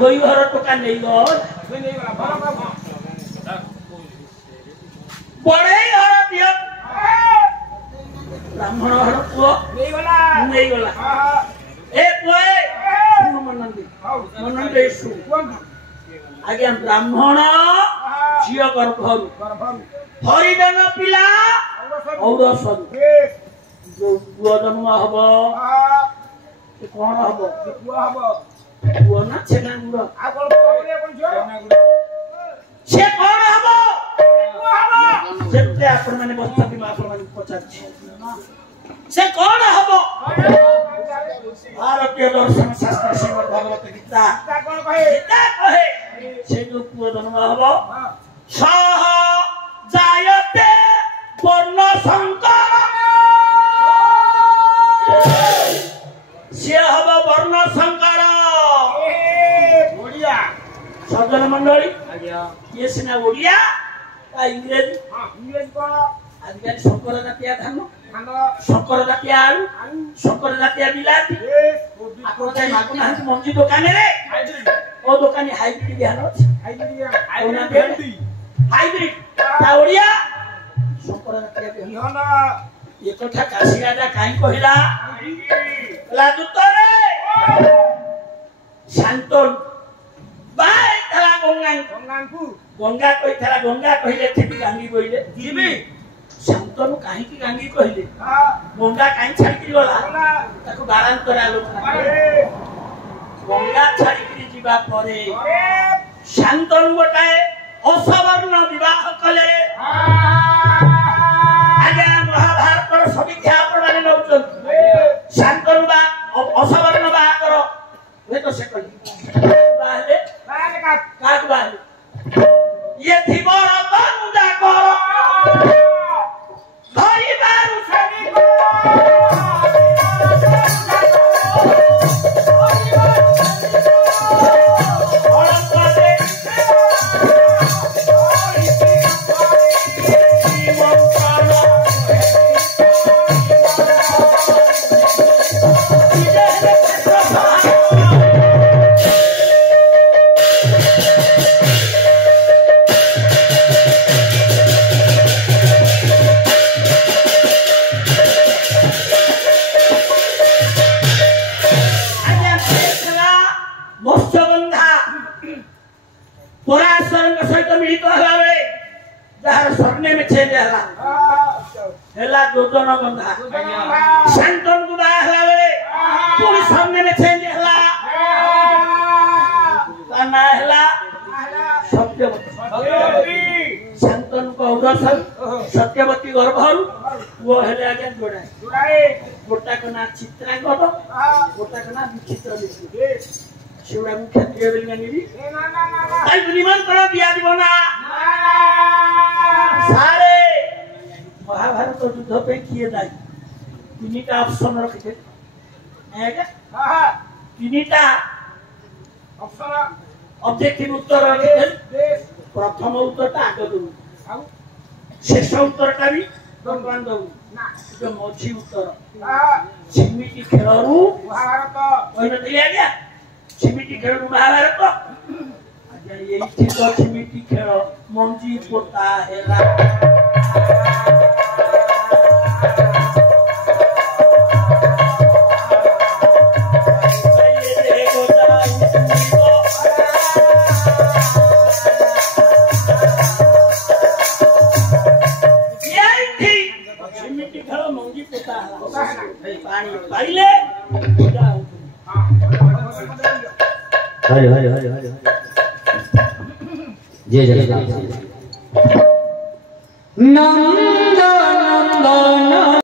भई घर टोका नहीं गल बड़े घर दियो ब्राह्मण घर पुओ नहीं गला ए पुए मनंदे सु आगे ब्राह्मण झियो गर्भरु हरिजन पिला औरसन जो पुओ जन्म हबो से कोन हबो पुओ ना छेना गुड़ से कोन हबो जेते आपण माने बस्ती मा आपण माने पचार से कोन हबो भारतीय दर्शन शास्त्र श्रीमद् भगवत गीता कोन कहे गीता कहे से जो पुओ जन्म हबो सह जायते वर्ण संकर से हब वर्ण संकर ओडिया सज्जन मंडली ये सिना ओडिया का इंग्रेजी इंग्रेजी कोन आजकल शंकर जातीय धान शंकर जातीय आलू शंकर जातीय बिलाती आपण जाय मागु ना मंजी दुकान रे ओ दुकानी हाइब्रिड बिहान अछि हाइब्रिड ता ओडिया शंकर जातीय बिहान ये कथा काशी राजा काई कहिला लाजुतरे शांतन बाय थला गंगा कहि थला गंगा कहिले थी गांगी कहिले जीबी शांतनु काहे की गांगी कहिले गंगा काहे छाड़ी गला ताको बारांतर आलोचना गंगा छाड़ी जीवा परे शांतनु गोटाए असवर्ण विवाह कले आगे महाभारत समीक्षा आपण माने नउचन शांतनु बा असवर्ण बा करो वे तो से कहि बाले का बाले ये थीबर बंदा करो धरी बारू सनी को दोजन बंधा शांतन को बाहला बेले पूरी सामने में चेंज हला काना हला सत्यवती शांतन को उदसन सत्यवती गर्भरु वो हेले आगे जोड़ाए गोटा को ना चित्रांगद गोटा को ना विचित्र लिखि शिवरा मुख्य त्रिवेणी निरी आई निमंत्रण दिया दिबना सारे महाभारत युद्ध पे किए जाए तीनटा ऑप्शन रखिथे एगा तीनटा ऑप्शन ऑब्जेक्टिव उत्तर रखिथे प्रथम उत्तरटा आगे दउ शेष उत्तरटा भी भगवान दउ ना जो मझी उत्तर छिमिटी खेलरू महाभारत ओइने दिया गया छिमिटी खेलरू महाभारत आजा ये तो छिमिटी खेल मंजी पोता हेला हरे हरे हरे हरे जय जगन्नाथ। नम